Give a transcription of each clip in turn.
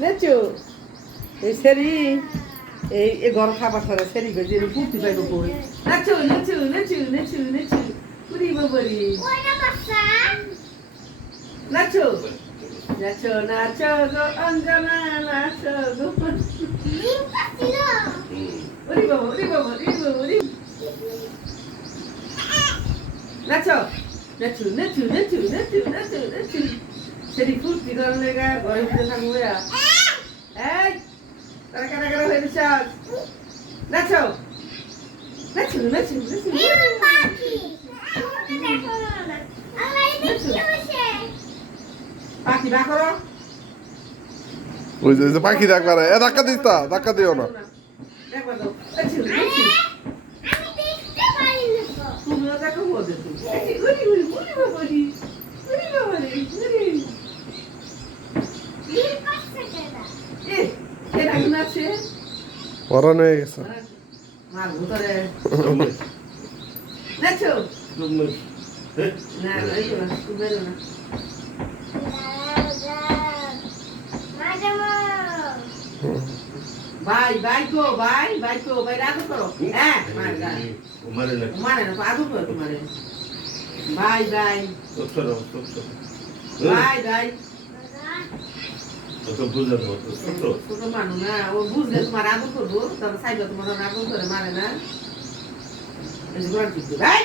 নেচু এই সেরি এই ঘর খাবার ধরে সেরি গো যে ফুটি পাইব কই নেচু নেচু নেচু নেচু নেচু পুরি বাবরি নেচু নেচু নাচো গো অঞ্জনা নাচো গো উরি বাবা উরি বাবা উরি বাবা উরি নেচু নেচু নেচু নেচু নেচু নেচু নেচু সেরি ফুটি করে লেগা ঘরে ভিতরে থাকবো এই কারা কারা কারা হয়ে গেছে নাচো নাচো নাচো নাচো পাখি বা করো ওই যে পাখি দেখবার এ ধাক্কা দিস না ধাক্কা দিও না দেখবা দাও নাচো নাচো তুমিও দেখো বলতে তুমি উরি উরি উরি বাবারি উরি বাবারি উরি এরা নাচে পরান হয়ে গেছে মার ভিতরে নাচো না এই না তুমি না ভাই ভাই কো ভাই ভাই কো ভাই রাখো করো হ্যাঁ মারে না আদু করো তোমারে ভাই ভাই ভাই ভাই ছোট মানুষ না ও বুঝলে তোমার আদর করবো তবে সাইড তোমার আদর করে মারে না ভাই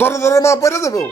ধরে ধরে মা পড়ে যাবো